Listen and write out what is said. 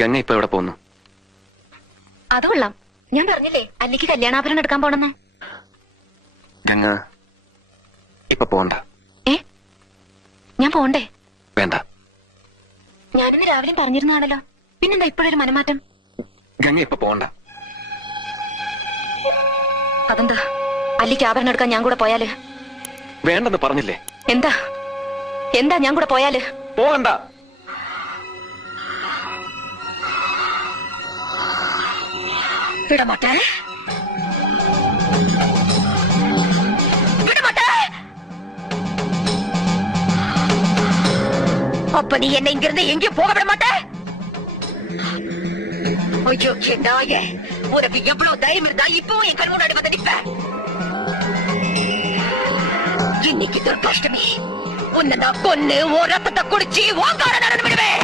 ഗംഗ ഇപ്പൊ എവിടെ പോകുന്നു? അത് കൊള്ളാം. ഞാൻ പറഞ്ഞില്ലേ അല്ലിക്ക് കല്യാണാഭരണം എടുക്കാൻ പോണെന്ന്. ഗംഗ ഇപ്പൊ പോണ്ട. ഞാൻ പോണ്ടേ? വേണ്ട. ഞാനിന്ന് രാവിലെ പറഞ്ഞിരുന്നാണല്ലോ, പിന്നെന്താ ഇപ്പോഴൊരു മനമാറ്റം? ഗംഗ ഇപ്പൊ പോണ്ട. അതെന്താ? അല്ലിക്ക് ആഭരണം എടുക്കാൻ ഞാൻ കൂടെ പോയാല്? വേണ്ടെന്ന് പറഞ്ഞില്ലേ? എന്താ എന്താ ഞാൻ കൂടെ പോയാല്? പോകണ്ട. விடமாட்டே அப்ப நீ என்ன இங்கிருந்து எங்கேயும் போக விட மாட்டே? ஐயோ நாயே, உனக்கு எவ்வளவு தைரியம் இருந்தா இப்பவும் என் கண் முன்னாடி வந்து நிப்ப? இன்னைக்கு துர்காஷ்டமி, உன்னை நான் கொன்னு ஓ ரத்தத்தை குடிச்சு ஓங்கார நடந்து விடுவேன்.